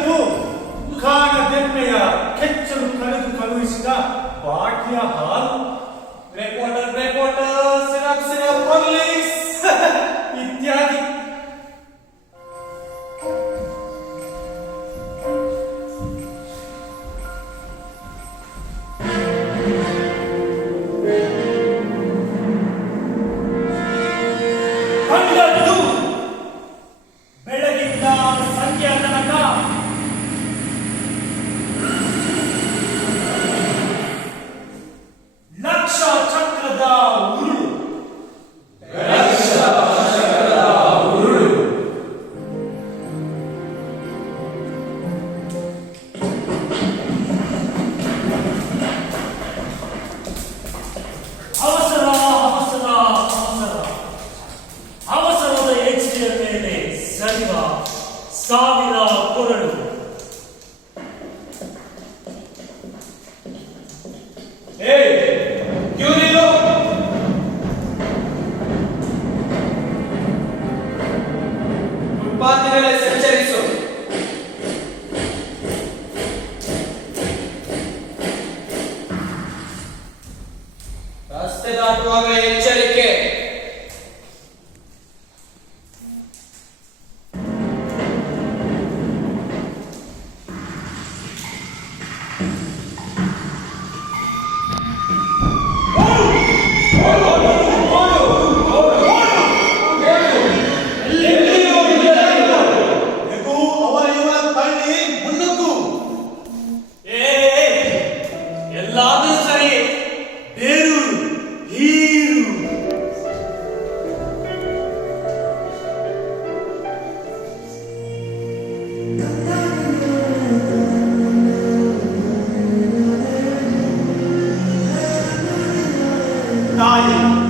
ನೀವು ಕಾಣದೆಮ್ಮೆಯ ಕೆಚ್ಚಲು ಕಳೆದು ಕಳುಹಿಸಿದ ಬಾಟ್ಯ ಹಾಲು. Recorder water syrup syrup police ಇತ್ಯಾದಿ. ಬೆಳಗಿಂದ ಸಚಿವ ಸಾವಿರ ಕೊರಳು ಉತ್ಪಾದನೆಗಳ dying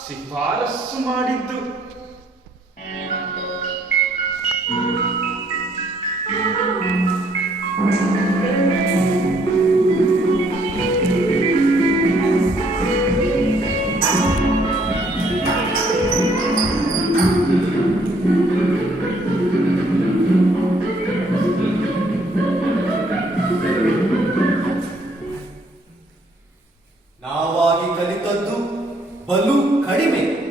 ಶಿಫಾರಸ್ಸು ಮಾಡಿದ್ದು. ನಾವಾಗಿ ಕಲಿತದ್ದು बलू कड़ी में